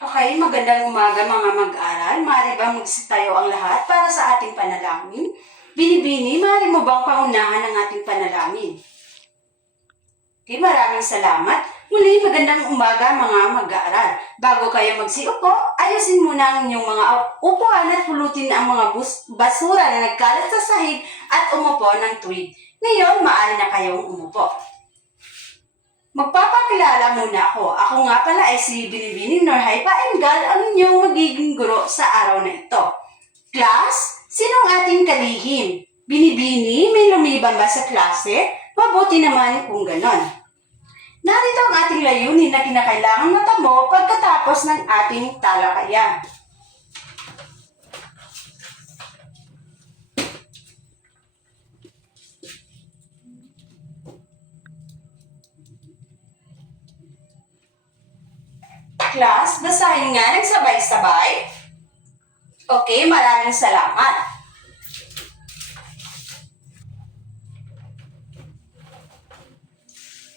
Okay, magandang umaga mga mag-aral. Maaari ba magsitayo ang lahat para sa ating panalangin? Binibini, maaari mo bang paunahan ang ating panalangin? Okay, maraming salamat. Muli, magandang umaga mga mag-aaral. Bago kayo magsiupo, ayusin muna ang inyong mga upuan at pulutin ang mga basura na nagkalat sa sahig at umupo ng tuwid. Ngayon, maaari na kayong umupo. Magpapakilala muna ako. Ako nga pala ay si Binibini Norhaipa Engal, ang inyong magiging guro sa araw na ito. Class, sinong ating kalihim? Binibini, may lumiban ba sa klase? Mabuti naman kung ganon. Narito ang ating layunin na kinakailangan matamo pagkatapos ng ating talakayan. Class, basahin nga nagsabay-sabay. Okay, maraming salamat.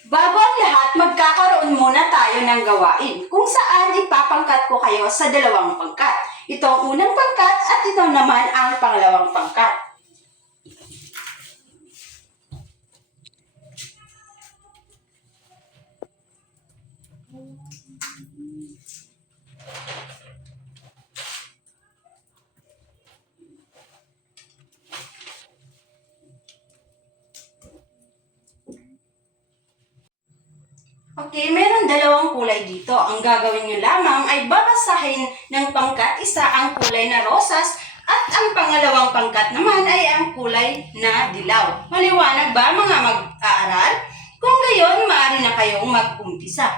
Bago ang lahat, magkakaroon muna tayo ng gawain kung saan ipapangkat ko kayo sa dalawang pangkat. Ito ang unang pangkat at ito naman ang pangalawang pangkat. Okay, meron dalawang kulay dito. Ang gagawin nyo lamang ay babasahin ng pangkat isa ang kulay na rosas at ang pangalawang pangkat naman ay ang kulay na dilaw. Maliwanag ba mga mag-aaral? Kung gayon, maaari na kayong mag-umpisa.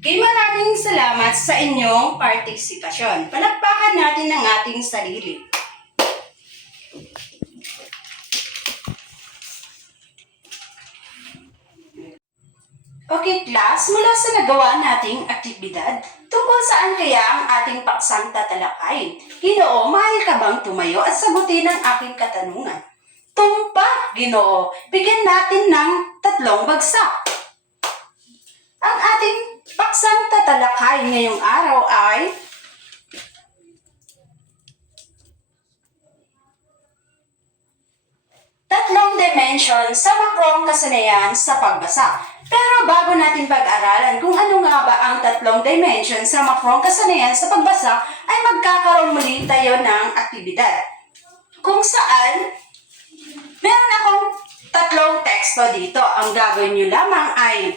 Okay, maraming salamat sa inyong partisipasyon. Palakpakan natin ang ating sarili. Okay, class, mula sa nagawa nating aktibidad, tungkol saan kaya ang ating paksang tatalakayin? Ginoo, maaari ka bang tumayo at sagutin ang aking katanungan? Tumpa, Ginoo, bigyan natin ng 3 bagsak. Ang ating paksang tatalakayin ngayong araw ay tatlong dimension sa makrong kasanayan sa pagbasa. Pero bago natin pag-aralan kung ano nga ba ang 3 dimension sa makrong kasanayan sa pagbasa, ay magkakaroon muli tayo ng aktibidad. Kung saan, meron akong 3 teksto dito. Ang gagawin nyo lamang ay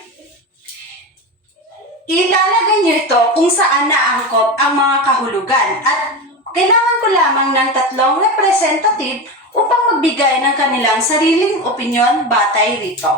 ilalagay nyo ito kung saan naangkop ang mga kahulugan. At kailangan ko lamang ng 3 representative upang magbigay ng kanilang sariling opinyon batay rito.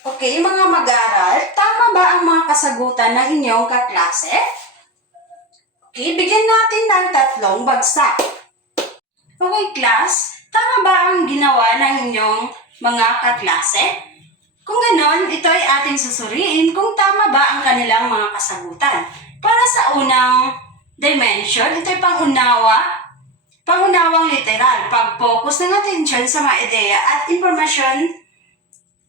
Okay, mga mag-aaral, tama ba ang mga kasagutan ng inyong kaklase? Okay, bigyan natin ng 3 bagsak. Okay, class, tama ba ang ginawa ng inyong mga kaklase? Kung ganon, ito ay ating susuriin kung tama ba ang kanilang mga kasagutan. Para sa unang dimension, ito ay pangunawang literal, pag-focus ng atensyon sa mga ideya at impormasyon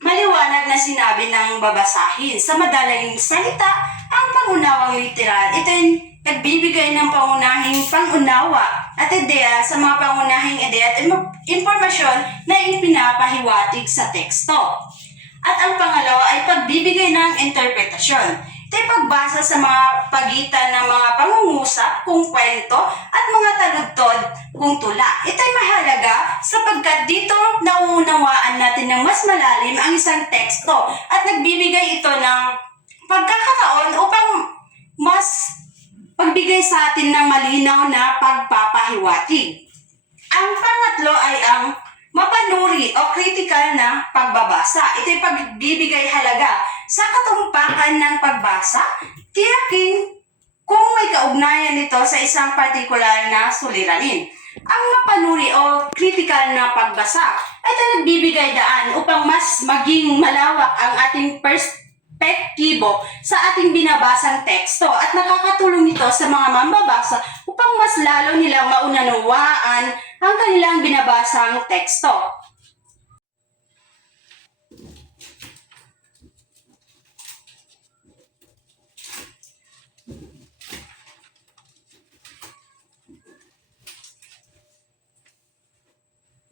maliwanag na sinabi ng babasahin. Sa madaling salita, ang pangunawang literal, ito ay nagbibigay ng pangunahing pangunawa at ideya sa mga pangunahing ideya at impormasyon na ipinapahiwatig sa teksto. At ang pangalawa ay pagbibigay ng interpretasyon. Ito ay pagbasa sa mga pagitan ng mga pangungusap kung kwento at mga taludtod kung tula. Ito ay mahalaga sapagkat dito nauuna natin ng mas malalim ang isang teksto at nagbibigay ito ng pagkakataon upang mas pagbigay sa atin ng malinaw na pagpapahiwatig. Ang pangatlo ay ang mapanuri o critical na pagbabasa. Ito'y pagbibigay halaga sa katumpakan ng pagbasa, tiyakin kung may kaugnayan nito sa isang partikular na suliranin. Ang mapanuri o critical na pagbasa ay nagbibigay daan upang mas maging malawak ang ating perspektibo sa ating binabasang teksto at nakakatulong ito sa mga mambabasa upang mas lalo nilang maunawaan ang kanilang binabasang teksto.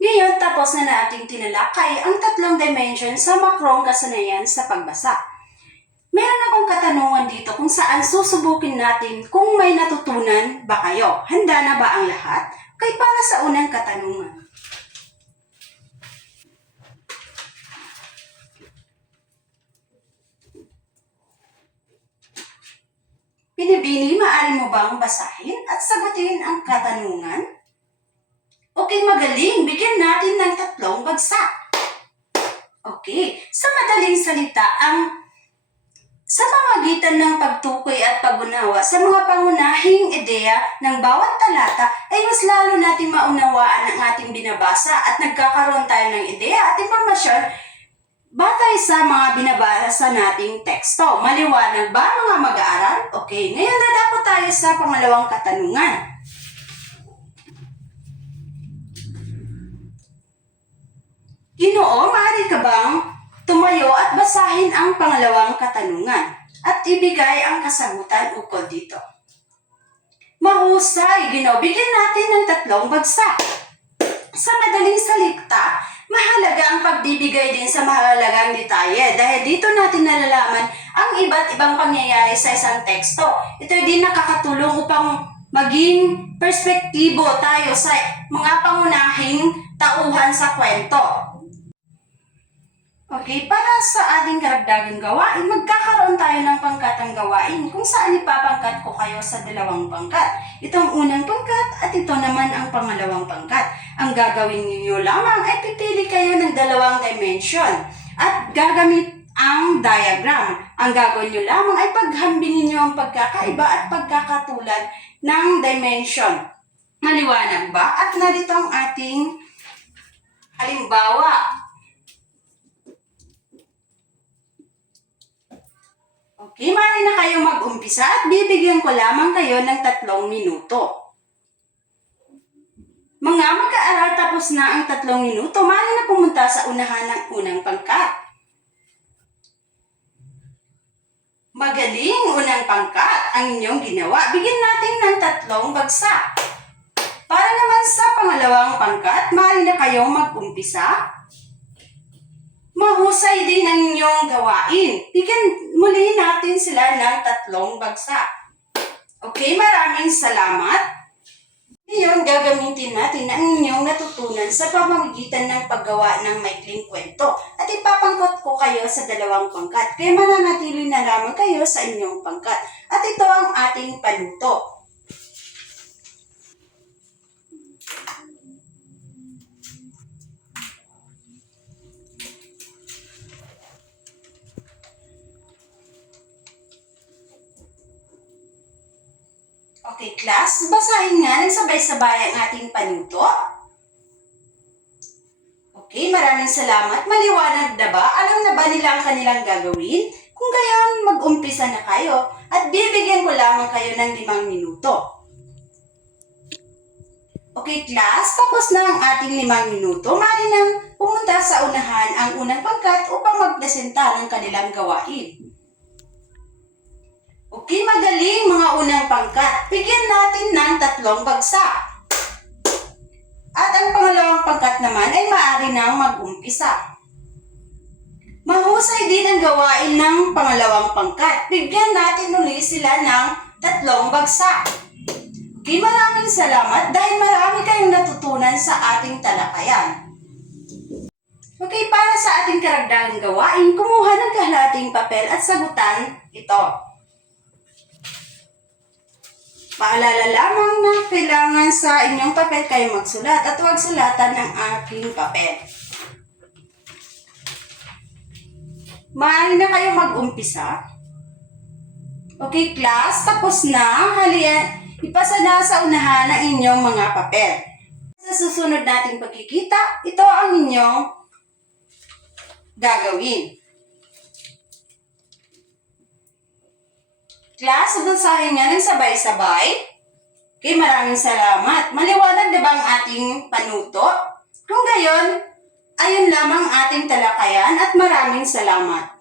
Ngayon, tapos na nating tinalakay ang tatlong dimension sa makrong kasanayan sa pagbasa. Meron akong katanungan dito kung saan susubukin natin kung may natutunan ba kayo. Handa na ba ang lahat? Kaya para sa unang katanungan. Pinibini, maaari mo bang basahin at sagutin ang katanungan? Okay, magaling. Bigyan natin ng tatlong bagsak. Okay, sa madaling salita, sa pamagitan ng pagtukoy at pag-unawa sa mga pangunahing ideya ng bawat talata ay mas lalo nating maunawaan ang ating binabasa at nagkakaroon tayo ng ideya at impormasyon batay sa mga binabasa nating teksto. Maliwanag ba mga mag-aaral? Okay, ngayon dadako tayo sa pangalawang katanungan. Ginoo, maaari ka bang tumayo at basahin ang pangalawang katanungan at ibigay ang kasagutan ukol dito? Mahusay, Ginoo. Bigyan natin ng tatlong bagsak. Sa madaling salita, mahalaga ang pagbibigay din sa mahalagang detalye dahil dito natin nalalaman ang iba't ibang pangyayari sa isang teksto. Ito din nakakatulong upang maging perspektibo tayo sa mga pangunahing tauhan sa kwento. Okay, para sa ating karagdagang gawain, magkakaroon tayo ng pangkatang gawain kung saan ipapangkat ko kayo sa dalawang pangkat. Itong unang pangkat at ito naman ang pangalawang pangkat. Ang gagawin niyo lamang ay pipili kayo ng dalawang dimension at gagamit ang diagram. Ang gagawin niyo lamang ay paghambingin niyo ang pagkakaiba at pagkakatulad ng dimension. Maliwanag ba? At narito ang ating halimbawa. Okay, maaari na kayo mag-umpisa at bibigyan ko lamang kayo ng 3 minuto. Mga mag-aaral, tapos na ang 3 minuto, maaari na pumunta sa unahan ng unang pangkat. Magaling, unang pangkat ang inyong ginawa. Bigyan natin ng 3 bagsak. Para naman sa pangalawang pangkat, maaari na kayong mag-umpisa. Mahusay din ang inyong gawain. Bigyan muli natin sila ng 3 bagsak. Okay, maraming salamat. Ngayon, gagamitin natin ang inyong natutunan sa pamamagitan ng paggawa ng maikling kwento. At ipapangkot ko kayo sa 2 pangkat. Kaya mananatili na lamang kayo sa inyong pangkat. At ito ang ating panuto. Okay, class, basahin nga ng sabay-sabay ang ating panuto. Okay, maraming salamat. Maliwanag na ba? Alam na ba nila ang kanilang gagawin? Kung gayon, mag-umpisa na kayo at bibigyan ko lamang kayo ng 5 minuto. Okay, class, tapos na ang ating 5 minuto. Maaari nang pumunta sa unahan ang unang pangkat upang magpresenta ng kanilang gawain. Okay, magaling mga unang pangkat. Bigyan natin ng 3 bagsak. At ang pangalawang pangkat naman ay maaari nang mag-umpisa. Mahusay din ang gawain ng pangalawang pangkat. Bigyan natin uli sila ng 3 bagsak. Okay, maraming salamat dahil marami kayong natutunan sa ating talakayan. Okay, para sa sa ating karagdagang gawain, kumuha ng kalahating papel at sagutan ito. Paalala lamang na kailangan sa inyong papel kayo magsulat at huwag sulatan ng aking papel. Maaari na kayo mag-umpisa. Okay, class, tapos na. Halika, ipasa na sa unahan ang inyong mga papel. Sa susunod nating pagkikita, ito ang inyong gagawin. Class, basahin nga ng sabay-sabay. Okay, maraming salamat. Maliwanag na ba ang ating panuto? Kung gayon, ayun lamang ating talakayan at maraming salamat.